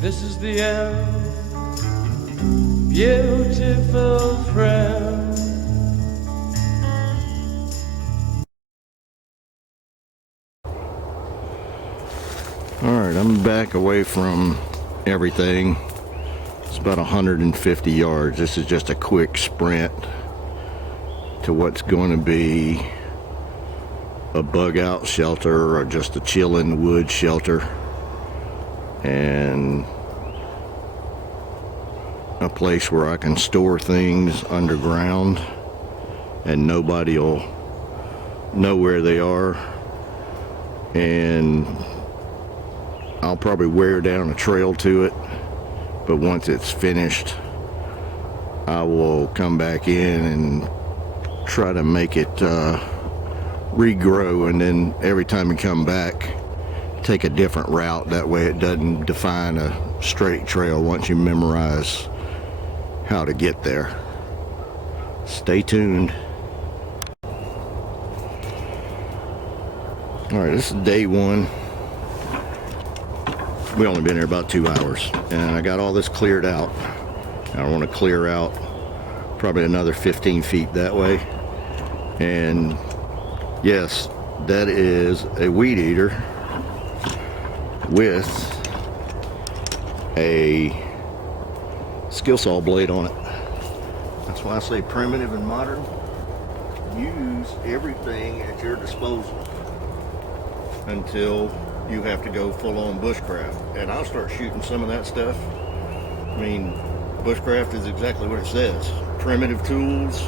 This is the end, beautiful friend. Alright, I'm back away from everything. It's about 150 yards. This is just a quick sprint to what's going to be a bug out shelter or just a chill in the woods shelter, and a place where I can store things underground and nobody will know where they are. And I'll probably wear down a trail to it, but once it's finished, I will come back in and try to make it regrow, and then every time you come back, take a different route. That way it doesn't define a straight trail once you memorize how to get there. Stay tuned. Alright, this is day one. We only been here about 2 hours, and I got all this cleared out. I want to clear out probably another 15 feet that way. And yes, that is a weed eater with a skill saw blade on it. That's why I say primitive and modern. Use everything at your disposal until you have to go full-on bushcraft. And I'll start shooting some of that stuff. I mean, bushcraft is exactly what it says. Primitive tools.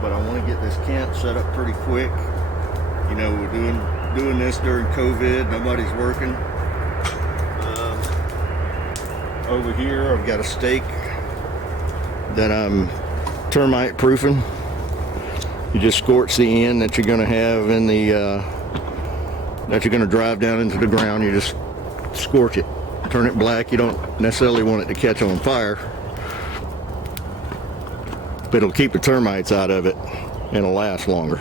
But I want to get this camp set up pretty quick. You know, we're doing this during COVID. Nobody's working. Over here, I've got a stake that I'm termite proofing. You just scorch the end that you're going to have in the that you're going to drive down into the ground. You just scorch it, turn it black. You don't necessarily want it to catch on fire, but it'll keep the termites out of it and it'll last longer.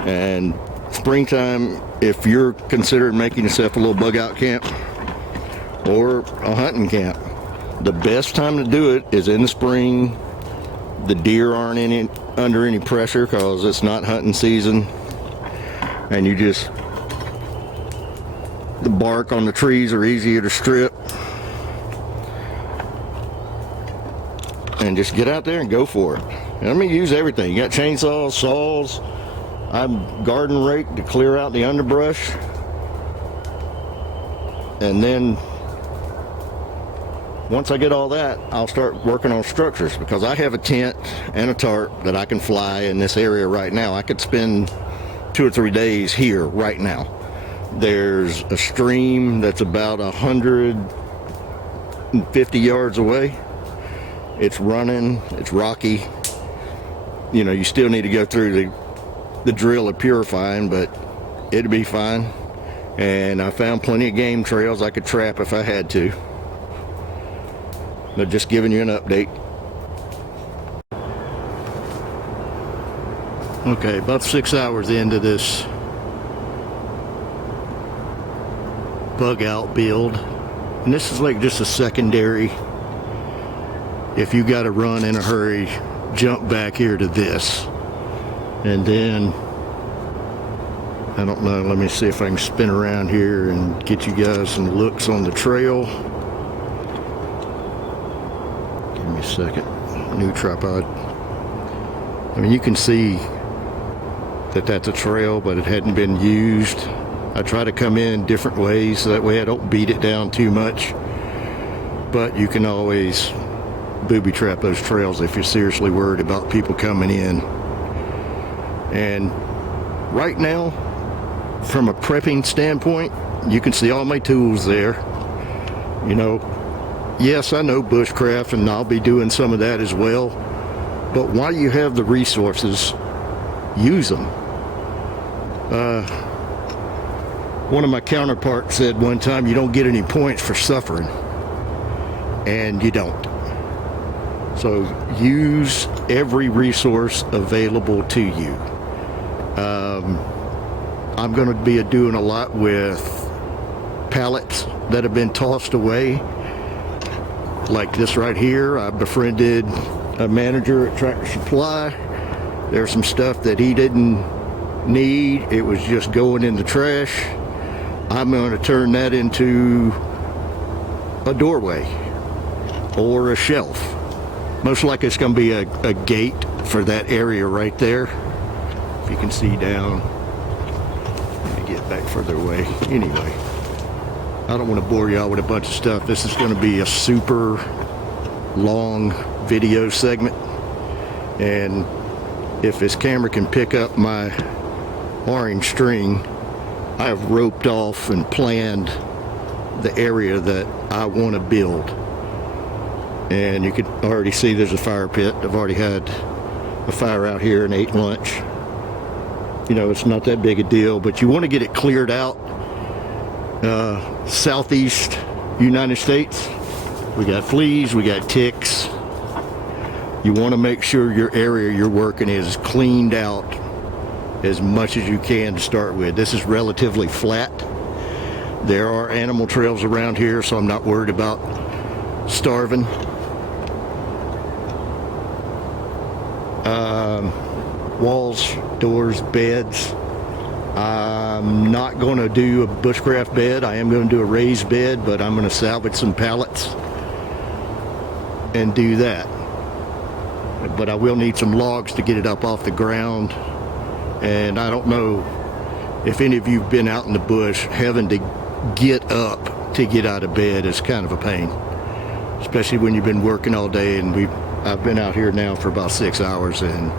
And springtime, if you're considering making yourself a little bug out camp or a hunting camp, the best time to do it is in the spring. The deer aren't under any pressure because it's not hunting season, and you just, the bark on the trees are easier to strip, and just get out there and go for it. And I mean, use everything. You got chainsaws, saws. I'm garden rake to clear out the underbrush, and then once I get all that, I'll start working on structures, because I have a tent and a tarp that I can fly in this area right now. I could spend 2 or 3 days here right now. There's a stream that's about 150 yards away. It's running, it's rocky. You know, you still need to go through the drill of purifying, but it'll be fine. And I found plenty of game trails I could trap if I had to. But just giving you an update. Okay, about 6 hours into this bug out build, and this is like just a secondary. If you got to run in a hurry, jump back here to this, and then I don't know, let me see if I can spin around here and get you guys some looks on the trail. Give me a second. New tripod. I mean, you can see that that's a trail, but it hadn't been used. I try to come in different ways so that way I don't beat it down too much, but you can always booby trap those trails if you're seriously worried about people coming in. And right now, from a prepping standpoint, you can see all my tools there. You know, yes, I know bushcraft, and I'll be doing some of that as well, but while you have the resources, use them. One of my counterparts said one time, you don't get any points for suffering, and you don't. So use every resource available to you. I'm going to be doing a lot with pallets that have been tossed away, like this right here. I befriended a manager at Tractor Supply. There's some stuff that he didn't need. It was just going in the trash. I'm going to turn that into a doorway or a shelf. Most likely it's going to be a gate for that area right there. If you can see down. Let me get back further away. Anyway, I don't want to bore y'all with a bunch of stuff. This is going to be a super long video segment. And if this camera can pick up my orange string, I have roped off and planned the area that I want to build. And you can already see there's a fire pit. I've already had a fire out here and ate lunch. You know, it's not that big a deal, but you want to get it cleared out. Southeast United States, we got fleas, we got ticks. You want to make sure your area you're working is cleaned out as much as you can to start with. This is relatively flat. There are animal trails around here, so I'm not worried about starving. Walls, doors, beds. I'm not going to do a bushcraft bed. I am going to do a raised bed, but I'm going to salvage some pallets and do that. But I will need some logs to get it up off the ground. And I don't know if any of you have been out in the bush. Having to get up to get out of bed is kind of a pain, especially when you've been working all day. And I've been out here now for about 6 hours, and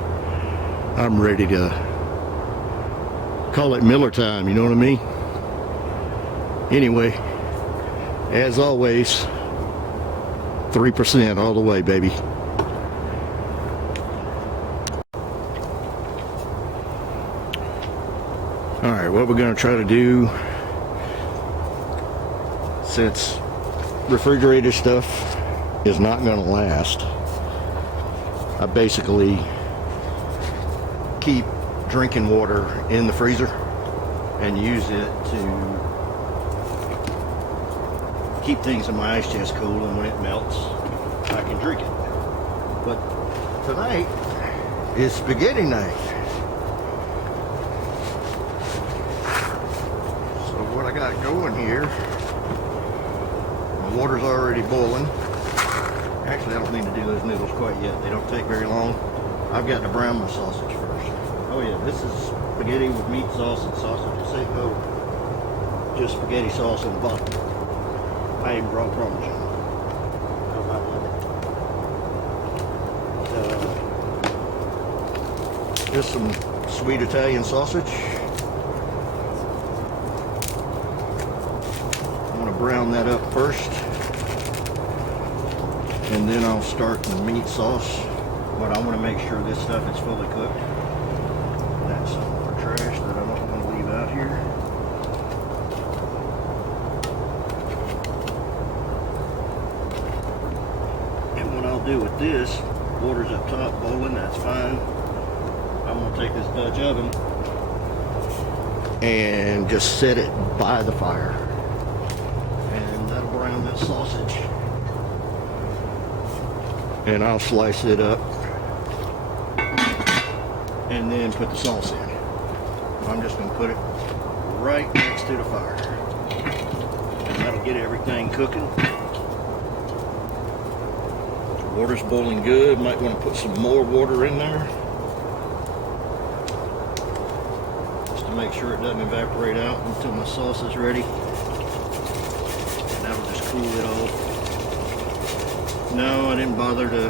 I'm ready to call it Miller time, you know what I mean? Anyway, as always, 3% all the way, baby. All right, what we're gonna try to do, since refrigerator stuff is not gonna last, I basically keep drinking water in the freezer and use it to keep things in my ice chest cool, and when it melts I can drink it. But tonight is spaghetti night, so what I got going here, my water's already boiling. Actually, I don't need to do those noodles quite yet, they don't take very long. I've got to brown my sausage first. Oh yeah, this is spaghetti with meat sauce and sausage. This ain't no just spaghetti sauce in the bottom. I ain't brought Parmesan. How's that look? Just some sweet Italian sausage. I'm gonna brown that up first, and then I'll start the meat sauce. But I want to make sure this stuff is fully cooked. That's some more trash that I don't want to leave out here. And what I'll do with this, water's up top boiling, that's fine. I'm going to take this Dutch oven and just set it by the fire. And that'll brown that sausage. And I'll slice it up and then put the sauce in. I'm just going to put it right next to the fire, and that'll get everything cooking. Water's boiling good. Might want to put some more water in there just to make sure it doesn't evaporate out until my sauce is ready, and that'll just cool it off. No, I didn't bother to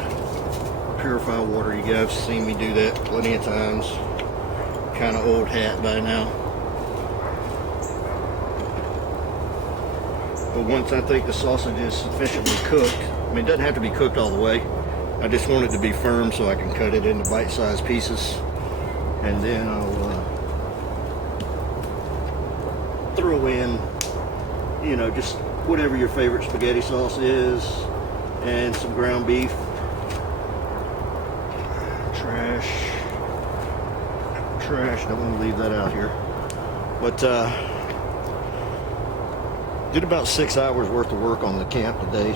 purify water. You guys have seen me do that plenty of times. Kind of old hat by now. But once I think the sausage is sufficiently cooked, I mean, it doesn't have to be cooked all the way. I just want it to be firm so I can cut it into bite-sized pieces. And then I'll throw in, you know, just whatever your favorite spaghetti sauce is, and some ground beef. Trash, don't want to leave that out here. But Did about 6 hours worth of work on the camp today.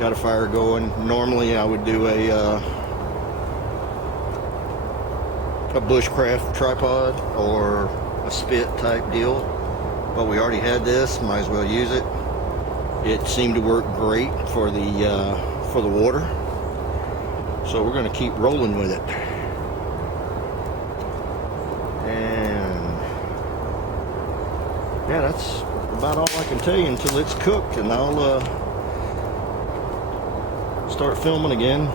Got a fire going. Normally I would do a bushcraft tripod or a spit type deal, but we already had this, might as well use it. It seemed to work great for the water, so we're going to keep rolling with it. And yeah, that's about all I can tell you until it's cooked, and I'll start filming again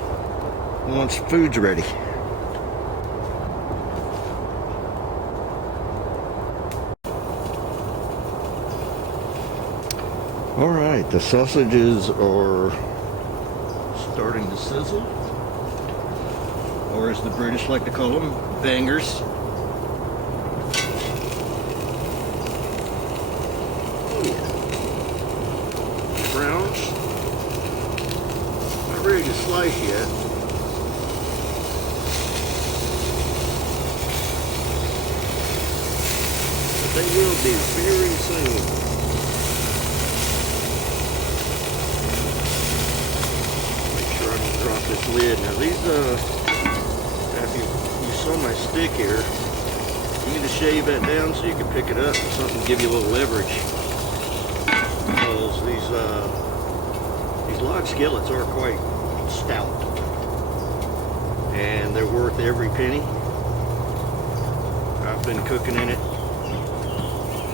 once food's ready. All right, the sausages are starting to sizzle, or as the British like to call them, bangers. Browns, not ready to slice yet. But they will be very soon. Drop this lid. Now these, if you saw my stick here, you need to shave that down so you can pick it up and something to give you a little leverage. Because these log skillets are quite stout, and they're worth every penny. I've been cooking in it,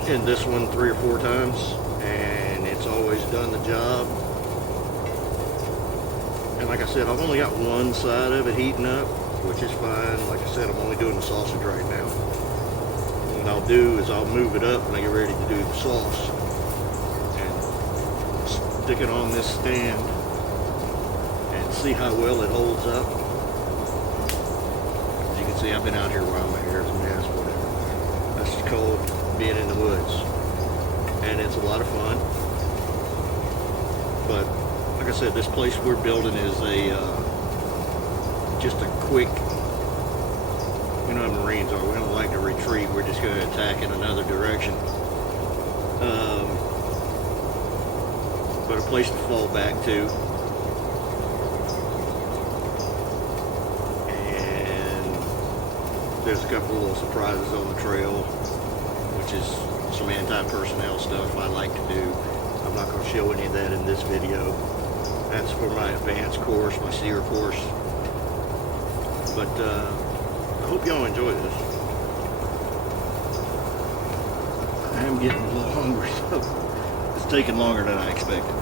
in this one 3 or 4 times, and it's always done the job. And like I said, I've only got one side of it heating up, which is fine. Like I said, I'm only doing the sausage right now. And what I'll do is I'll move it up when I get ready to do the sauce and stick it on this stand and see how well it holds up. As you can see, I've been out here while my hair is a mess, whatever. That's just called being in the woods. And it's a lot of fun. But like I said, this place we're building is just a quick, you know how Marines are, we don't like to retreat, we're just going to attack in another direction. But a place to fall back to. And there's a couple of little surprises on the trail, which is some anti-personnel stuff I like to do. I'm not going to show any of that in this video. That's for my advanced course, my SEER course. But I hope y'all enjoy this. I am getting a little hungry, so it's taking longer than I expected.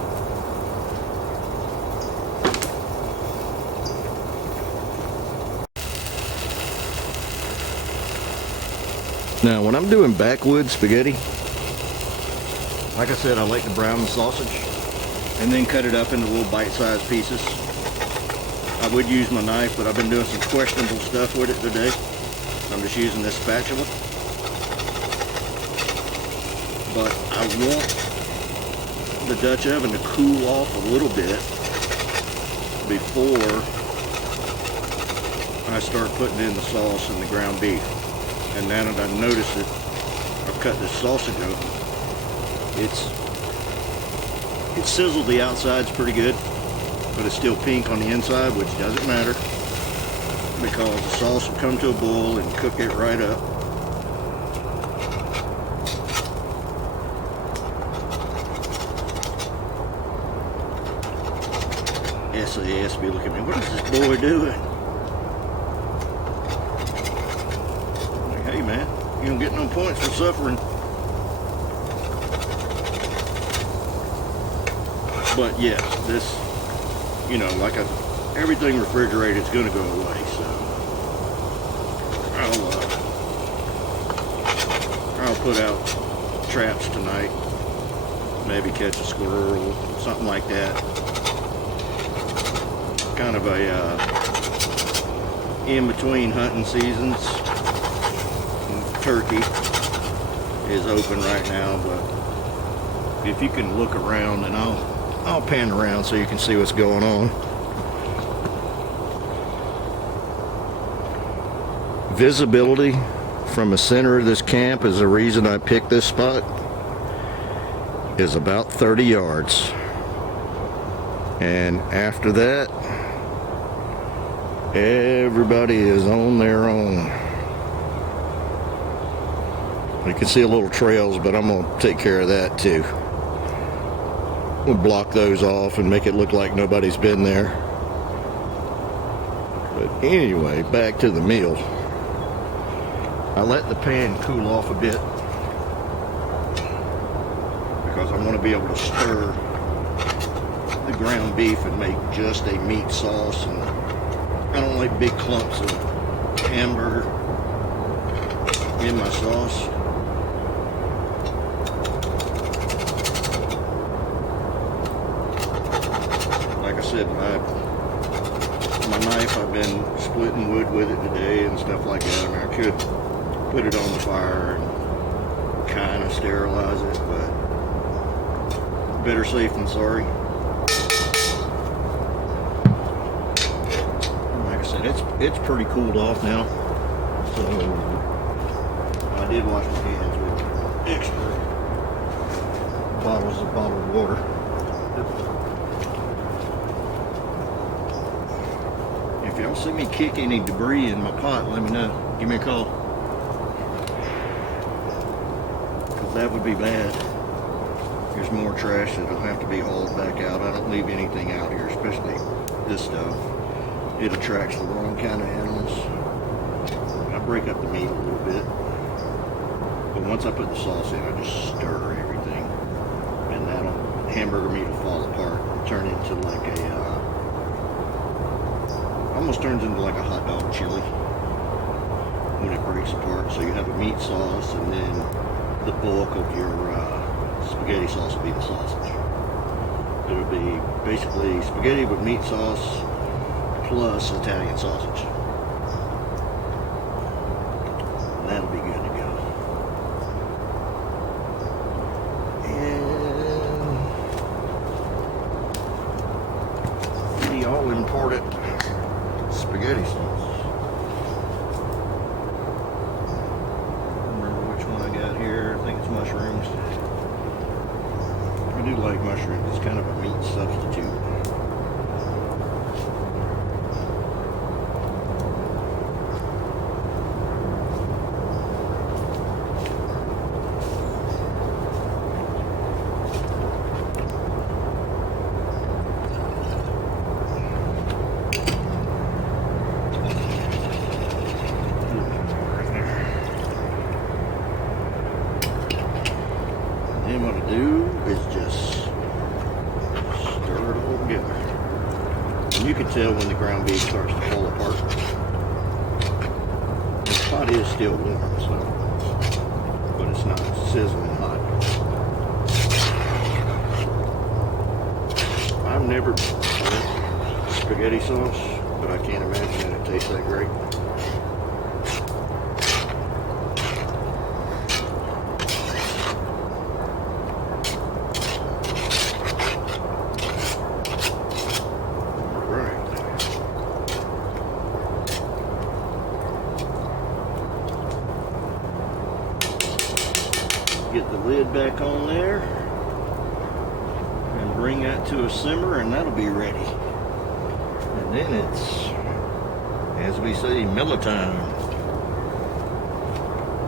Now, when I'm doing backwoods spaghetti, like I said, I like to brown the sausage and then cut it up into little bite-sized pieces. I would use my knife, but I've been doing some questionable stuff with it today. I'm just using this spatula. But I want the Dutch oven to cool off a little bit before I start putting in the sauce and the ground beef. And now that I've noticed that I've cut this sausage open, it's sizzled the outsides pretty good, but it's still pink on the inside, which doesn't matter because the sauce will come to a boil and cook it right up. SAS be looking at me, what is this boy doing? I'm like, hey man, you don't get no points for suffering. But yes, this, you know, like everything refrigerated is going to go away, so I'll put out traps tonight, maybe catch a squirrel, something like that. Kind of a in between hunting seasons. Turkey is open right now, but if you can look around, and I'll pan around so you can see what's going on. Visibility from the center of this camp is the reason I picked this spot. is about 30 yards. And after that, everybody is on their own. You can see a little trails, but I'm going to take care of that too. We'll block those off and make it look like nobody's been there. But anyway, back to the meal. I let the pan cool off a bit because I want to be able to stir the ground beef and make just a meat sauce. And I don't like big clumps of hamburger in my sauce. Like I said, my knife, I've been splitting wood with it today and stuff like that. I mean, I could put it on the fire and kind of sterilize it, but better safe than sorry. Like I said, it's pretty cooled off now, so I did wash my hands with extra bottles of bottled water. If y'all see me kick any debris in my pot, let me know. Give me a call. Because that would be bad. There's more trash that'll have to be hauled back out. I don't leave anything out here, especially this stuff. It attracts the wrong kind of animals. I break up the meat a little bit. But once I put the sauce in, I just stir everything. And hamburger meat will fall apart and turn into like a almost turns into like a hot dog chili when it breaks apart. So you have a meat sauce, and then the bulk of your spaghetti sauce will be the sausage. It'll be basically spaghetti with meat sauce plus Italian sausage. And that'll be good to go. And the all-important spaghetti sauce. Remember which one I got here? I think it's mushrooms. I do like mushrooms. It's kind of a meat substitute. Then what I do is just stir it all together. And you can tell when the ground beef starts to fall apart. The pot is still warm, so, but it's not sizzling hot. I've never had spaghetti sauce, but I can't imagine that it tastes that great. Get the lid back on there and bring that to a simmer, and that'll be ready. And then it's, as we say, Miller time.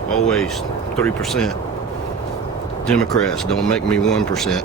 Always 3%. Democrats, don't make me 1%.